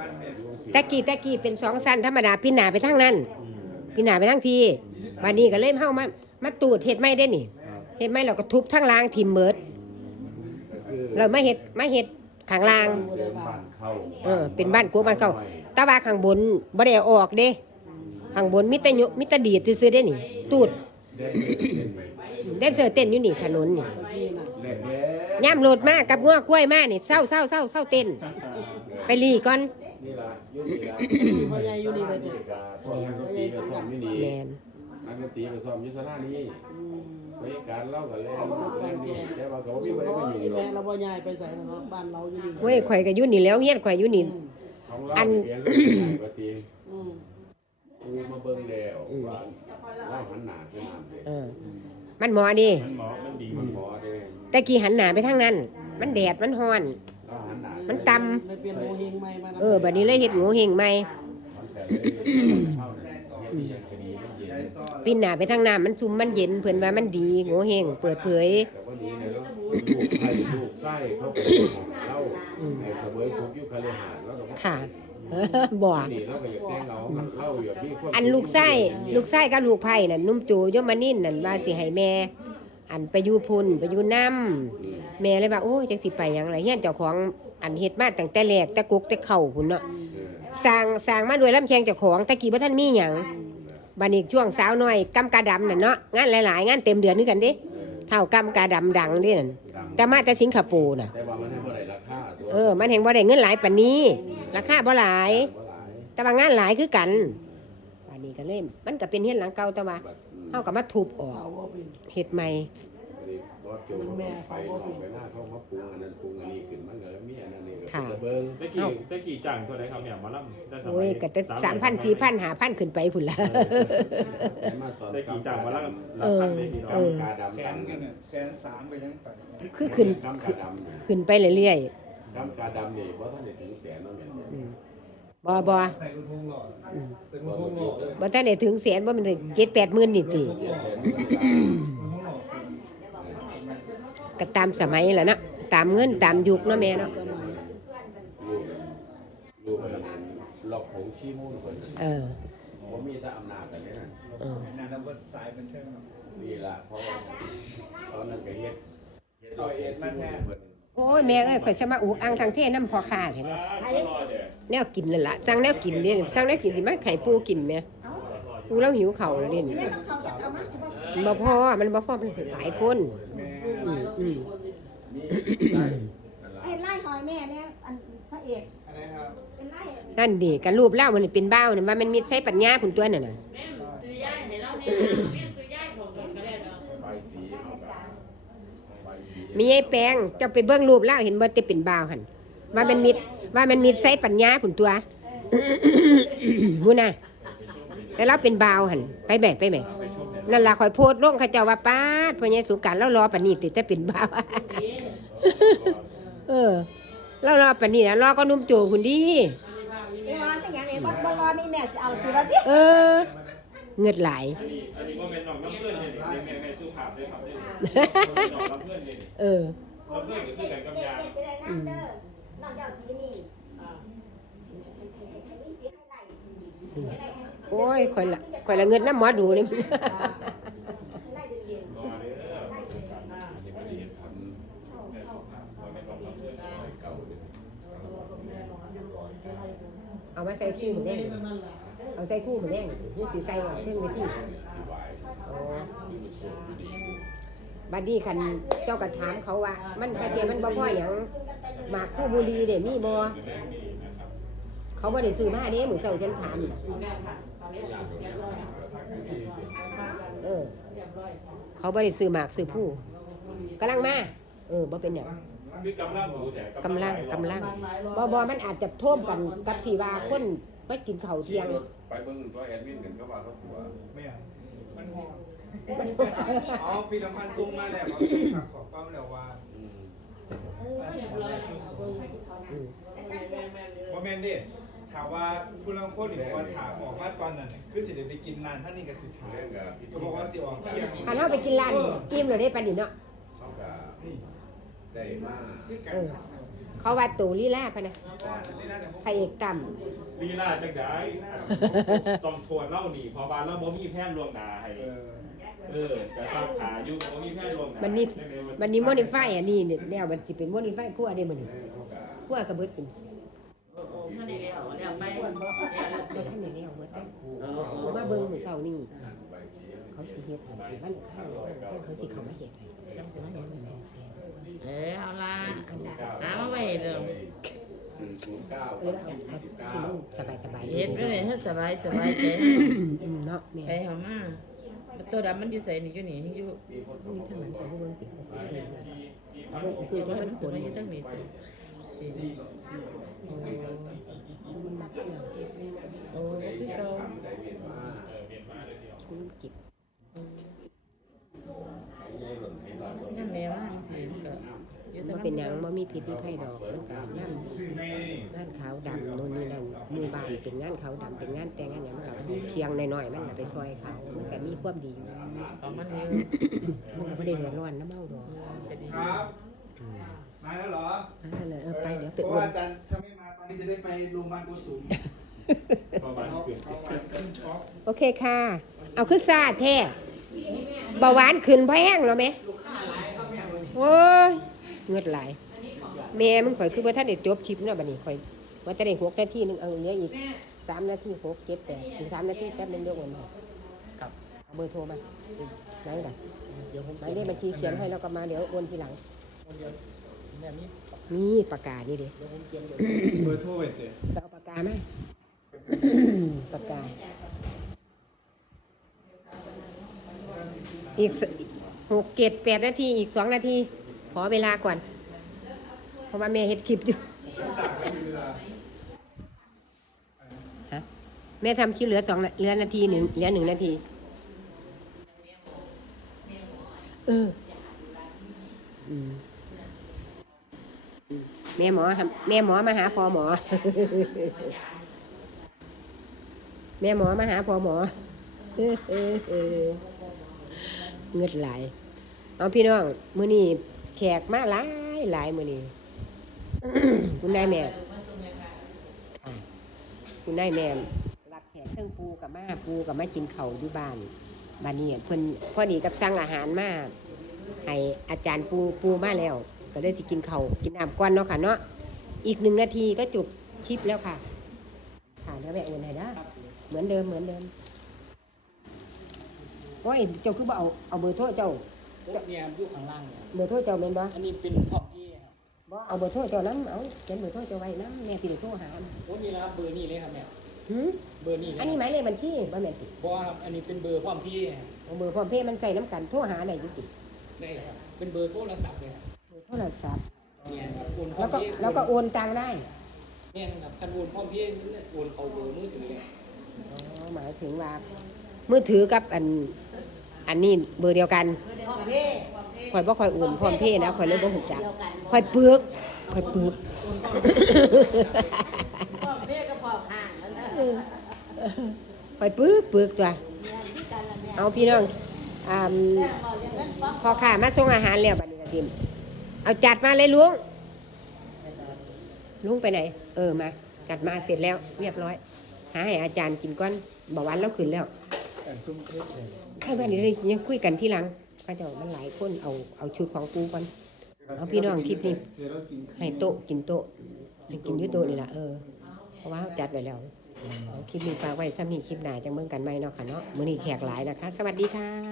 บ้านแม่ตะกี้ตะกี้เป็นสองสั้นธรรมดาพี่หนาไปทางนั้นอืมพี่หนาไปทางพี่วันนี้ก็เลยเฮามามาตูดเฮ็ดไม้ได้นี่ครับเฮ็ดไม้เราก็ทุบทั้งล่างทิมเบิดก็คือเรามาเฮ็ดมาเฮ็ดข้างล่างเดินบ้านเข้าเออเป็นบ้านกลัวบ้านเก่าแตะว่าข้างบนบ่ได้เอาออกเด้ข้างบนมีแต่ยุมีแต่ดีดซื่อๆเด้นี่ ตูดเดินเดินไปแดนเซอร์เต้นอยู่นี่ถนนนี่ตะกี้น่ะแรกแล้วย่ำโหลดมากับงัวกล้วยมานี่เศร้าเศร้าเศร้าเศร้าเต้นไปรีก่อน นี่ล่ะยุ่งนี่ล่ะพ่อใหญ่อยู่นี่เลยเด้อ พ่อนักดนตรีก็ซ้อมอยู่นี่แมนนักดนตรีก็ซ้อมอยู่ศาลานี้อืมบริการเล่ากันแล้วเล่นนี่แต่ว่าก็บ่มีบ่เพได้ราะไปว่าอยู่อีหรอแม่กเราบ่ย้ายไปไสเนาะบ้านเราอยู่นี่เว้ยข่อยก็อยู่นี่แล้วเฮียนข่อยอยู่นี่อืมของเราอันเพียงก็ได้ปกติอืมกูมาเบิ่งแล้วว่าเราหันหน้าใส่น้ำเลยเออ มันหมอดิมันหมอมันดีมันหมอเด้ตะกี้หันหน้าไปทางนั้น มันแดดมันฮ้อนเราหันหน้า มันตำเลยเปลี่ยนโมเฮงใหม่มานะเออบัดนี้เลยเฮ็ดหมูเฮงใหม่มันแต่เลยเข้าเนี่ยเฮ็ดอีหยังก็ดีมันเย็นยายซ้อนปีนหน้าไปทางน้ำมันซุ่มมันเย็นเพิ่นว่ามันดีหมูเฮงเปิดเผย แต่ว่านี้เนี่ยเราลูกไผ่ลูกไส้เขาเป็นของเราในเสวยสุขอยู่คาเลหาดแล้วก็มาค่ะ บ่นี่เราก็อยากแต่งเอาเราอยากมีความอันลูกไส้ลูกไส้กับลูกไผ่น่ะนุ่มจูยมนินนั่นว่าสิให้แม่ อันไปอยู่พุ่นไปอยู่น้ำ แม่เลยว่าโอ้ยจังสิไปหยังไรเฮียนเจ้าของ อันเฮ็ดมาตั้งแต่แรกแต่กุกแต่เข่าพุ่นเนาะเออสร้างสร้างมาด้วยลำแข้งเจ้าของตะกี้บ่ทันมีหยังบัดนี้ช่วงสาวน้อยกำกาดำน่ะเนาะงานหลายๆ งานเต็มเดือนคือกันเด้เท่ากำกาดำดังเด้นั่นดังแต่มาแต่สิงคโปร์น่ะแต่ว่ามันให้บ่ได้ราคาตัวเออมันแห่งบ่ได้เงินหลายปานนี้ ราคาบ่หลายบ่หลายแต่ว่างานหลายคือกันบัดนี้ก็เลยมันก็เป็นเฮียนหลังเก่าแต่ว่าบัดอืมเฮาก็มาทุบออกเขาบ่เป็นเฮ็ดใหม่ นี่บอสโจเขาไปนอกไปหน้าเขามาปรุงอันนั้นปรุงอันนี้ขึ้นมันก็แล้วมีอันนั้นนี่ก็เป็นตะเบิงตะกี้ตะกี้จังตัวไหนครับเนี่ยหมาล่ำแต่สมัโอ้ยก็แต่3,000 4,000 5,000ขึ้นไปพุ่นละแต่มาตอนตะกี้จังหมาล่ำหลัเอกอพันเลยพี่น้อเองอกาดำแสนกันเนี่ยแสนสามไปยังไปคือขึ้นกำกาดำเนี่ยขึ้นไปเรื่อยกำกาดำนี่บ่ทันได้ถึงแสนเนาะแม่นบ่ๆอืมบ่บ่ใส่กุญพงหล่ออืมใส่กุญพงหล่อบ่ทันได้ถึงแสนบ่มันได้7 8หมื่นนี่ติเรียนแสนเงินล้านกุญพงหล่อ ก็ตามสมัยแหละเนะตามเงินตามยุคเนาะแม่เนาะสมัยลูกลูกอันหลอกของขี้มูลเพิ่นเออบ่มีแต่อำนาจกันนี่นั่นเออนานแล้วก็สายบันเทิงนาะนี่ล่ะเพราะว่าตอนนั้นก็เฮ็ดเฮ็ดล็อกของขี้มูลเพิ่นโอ้ยแม่เอ้ยข่อยสมาอุกอังทางเทน้ำพอค่าเห็นบ่ตลอดเด้อแนวกินนั่นล่ะสั่งแนวกินเด้สั่งแนวกินสิมาไข่ปูกินแม่ ปูแล้วหิวข้าวแล้วเด้นี่มันบ่พอมันบ่พอมันหลายคนแม่อืมอืมมีได้นั่นล่ะไอ้ไล่หอยแม่เนี่ยอันพระเอกอะไรครับเป็นไล่นั่นดิกันรูปเล่ามันเป็นบ้าวนี่ว่ามันมีใช้ปัญญาพุ่นตัวนั่นน่ะแม่ซื้อย่ายให้เราเนี่ยแม่ซื้อย่ายของกันก็ได้เนาะใบสีเฮาก็ใบสีมีไอ้แปลงเจ้าไปเบิ่งรูปเล่าเห็นบ่แต่เป็นบ้าวหั่นว่ามันมีว่ามันมีใช้ปัญญาพุ่นตัวหูน่ะ แต่เราเป็นบ้าวหั่นไปแบกไปแบกนั่นล่ะข่อยโพดลงเขาเจ้าว่าป้าดพ่อใหญ่สุการแล้วรอปานนี้ติแต่เป็นบ้าวเออเรารอปานนี้นะรอก็นุ่มโจคุณดีรอตั้งอย่างนี้บ่บ่รอนี่แม่จะเอาตัวละที่เออเงิดหลายอันนี้อันนี้บ่แม่นน้องน้ำเพื่อนเนี่ยแม่แม่สู้ภาพได้ครับได้น้องน้ำเพื่อนเนี่ยเออน้ำเโอ้ยข่อยละข่อยละเงินน้ำหมอดูนี่เย็นรอเด้ออันนี้บ่ได้เฮ็ดทำแม่สู้ภาพบ่แม่นน้องน้ำเพื่อนไว้เก่าเด้อเอามาใส่คู่เหมือนแดงเอาใส่คู่เหมือนแดงนี่สีใส่เอาเพิ่งไปที่สิไหวมีมันสูงอยู่ดีบัดนี้คันเจ้าก็ถามเขาว่า มันไปเทียมันบ่พอหยังหมากคู่บุรีเด้มีบ่ เขาบ่ได้ซื้อมาเด้มื้อเช้าฉันถามเออเขาบ่ได้ซื้อหมากซื้อผู้กำลังมาเออบ่เป็นหยังมีกำลังหูแต่กำลังกำลังบ่บ่มันอาจจะท่วมกันกับที่ว่าคนไปกินข้าวเที่ยงไปเบิ่งตัวแอดมินกันก็ว่าเขาตัวไม่เอามันหอมอ๋อปีละพันซุ้มมาแล้วเอาซุ้มขับขอบเป้าแล้วว่าอืมเรียบร้อยเอาเบิ่งให้เขานะอืมแต่จังสิบ่แม่นเด้ ถามว่าผู้ลังคนนี่บอกว่าถามออกมาตอนนั้นน่ะคือสิได้ไปกินร้านท่านนี่ก็สิถามเรื่องกับก็บอกว่าสิออกเที่ยงคันเฮาไปกินร้านอิ่มแล้วได้ปานนี้เนาะเขาก็นี่ได้มาคือกันเออเขาว่าตูลีลาพะนะพระเอกต่ำลีลาจังได้ต้องทวนเล่าหนีเพอบานแล้วบ่มีแพทย์ลวงนาให้เออเออจะซักขาอยู่บ่มีแพทย์ลวงนามันนี่มันนี่โมดิฟายอันนี้เนี่ยแล้วมันสิเป็นโมดิฟายคั่วได้มื้อนี้คั่วกระเบิดเป็นโอ้โหท่านได้แล้วแล้วไปแล้วบ่ทันได้แล้วเบิดแต่ผมมาเบิ่งมื้อเช้านี่เขาสิเฮ็ดให้วันข้างเขาสิเข้ามาเฮ็ดให้จังสิมาเฮ็ดให้แม่นแซ่บเออเอาละหามาไว้เด้อศูนย์เก้าเออเอาเอาที่มันสบายสบายเฮ็ดไปเลยให้สบายสบายใจอืมเนาะแม่ไปเฮามาตัวดำมันอยู่ใส่นี่อยู่นี่อยู่นี่ถ้ามันไปเบิ่งติเอาคือว่ามันขนอยู่ตั้งนี้ สี่โอ้ยพี่เจ้าคุณจิบนั่นแม่ว่าสิมันก็อยู่บ่ตั้งเป็นหยังบ่มีพิษมีภัยดอกมันก็ย่ํสื่อในนี่งานขาวดำโน่นนี่นั่นมู่บ้านเป็นงานขาวดำเป็นงานแต่งงานหยังมันก็เคียงหน้อยๆมันไปซอยเขามันก็มีความดีอยู่มันอยู่มันก็บ่ได้เดือดร้อนน้ำเมาดอกครับ มาแล้วเหรอนั่นแหละเออไปเดี๋ยวเพไปราะโอว่านอาจารย์ถ้าไม่มาตอนนี้จะได้ไปโรงพยาบาลกุสุมพอบานเอาเกิดเอาไว้ขึ้นช็อกโอเคค่ะ เอาขึ้นซาดแท้เบาหวานขึ้นเพราะแห้งแล้วไหมโอ้ยเงือดไหลายแม่มึงข่อยคือว่าท่านได้จบชิปเนาะบัดนี้ข่อยว่าจะได้หกนาทีหนึงเอาเหลืออีกสามนาทีหกเจ็ดแปดถึงสามนาทีแป๊บนึงเดี๋ยวโอนให้ครับเอาเบอร์โทรมาไหนล่ะเดี๋ยวผมหมายเลขบัญชีเขียนให้แล้วก็มาเดี๋ยวโอนทีหลัง นี่ปากกานี่เด็เบอร์โทรไปเจอไปเอาปากกามาปากกา อีกสหกเจ็ดแปดนาที อีกสองนาที ขอเวลาก่อน เพราะว่าแม่เฮ็ดคลิปอยู่ฮะแม่ทำคลิปเหลือสองนาเหลือนาทีหนึ่งเหลือหนึ่งนาที เออ อืม แม่หมอแม่หมอมาหาพอหมอ แม่หมอมาหาพอหมอเงือดไหลายเอาพี่น้องมือนี้แขกมาหลายหลายมือนี้คุณนายแม่คุณนายแม่รับแขกเทั้งปูกับมาปูกับมากินเข้าอยู่บ้านบ้านนี้เพิ่นพอดีกับสั่งอาหารมาให้อาจารย์ปูปูมาแล้ว ก็เลยสิกินข้าวกินน้ำก้อนเนาะค่ะเนาะอีกหนึ่งนาทีก็จบคลิปแล้วค่ะค่ะเดี๋ยวแม่โอนให้นะเหมือนเดิมเหมือนเดิมโอ้ยเจ้าคือบ่เอาเอาเบอร์โทรเจ้าเนี่ยอยู่ข้างล่างเนี่ยเบอร์โทรเจ้าแม่นบ่อันนี้เป็นพ่อพี่ครับบ่เอาเบอร์โทรเจ้านํเอาเขียนเบอร์โทรเจ้าไว้นํแม่สิได้โทรหาโอ้นี่แหละครับเบอร์นี่เลยครับเนี่ยหืมเบอร์นี่เลยอันนี้หมายเลขบัญชีบ่แม่นติบอครับอันนี้เป็นเบอร์พ่อพี่ครับเอาเบอร์พร้อมเพย์มันใส่น้ำกันโทรหาได้อยู่ติได้ครับเป็นเบอร์โทรศัพท์เลยครับเบอร์ โทรศัพท์เนี่ยครับโอนพ่อแล้วก็พี่แล้วก็โอนตังค์ได้เนี่ยครับคันโอนพ่อพี่โอนเขาเบอร์มือถือเลยอ๋อหมายถึงว่ามือถือกับอันอันนี้เบอร์เดียวกันข่อยบ่ค่อยโอนพร้อมเพย์นะข่อยเลยบ่ฮู้จักข่อยปึกข่อยปึก พ่อแม่ก็พ่อห่างนั่นนะข่อยปึกปึกตัว เอาพี่น้องอ่า พอค่ะมาส่งอาหารแล้วบัดนี้ก็ทิม เอาจัดมาเลยลุงลุงไปไหน เออมา จัดมาเสร็จแล้ว เรียบร้อย หาให้อาจารย์กินก้อนเบาหวานแล้วขึ้นแล้วให้บ้านนี้เลยยังคุยกันที่หลังก็จะมันหลายคนเอาเอาชุดของปูก่อนเอาพี่น้องคลิปนี้ให้โต๊ะกินโต๊ะให้กินด้วยโต๊ะนี่แหละเออเพราะว่าจัดไว้แล้วเอาคลิปนี้ฝากไว้ซ้ำนี่คลิปหน้าจังเมืองกันไหมเนาะค่ะเนาะมือนี้แขกหลายนะคะ สวัสดีค่ะ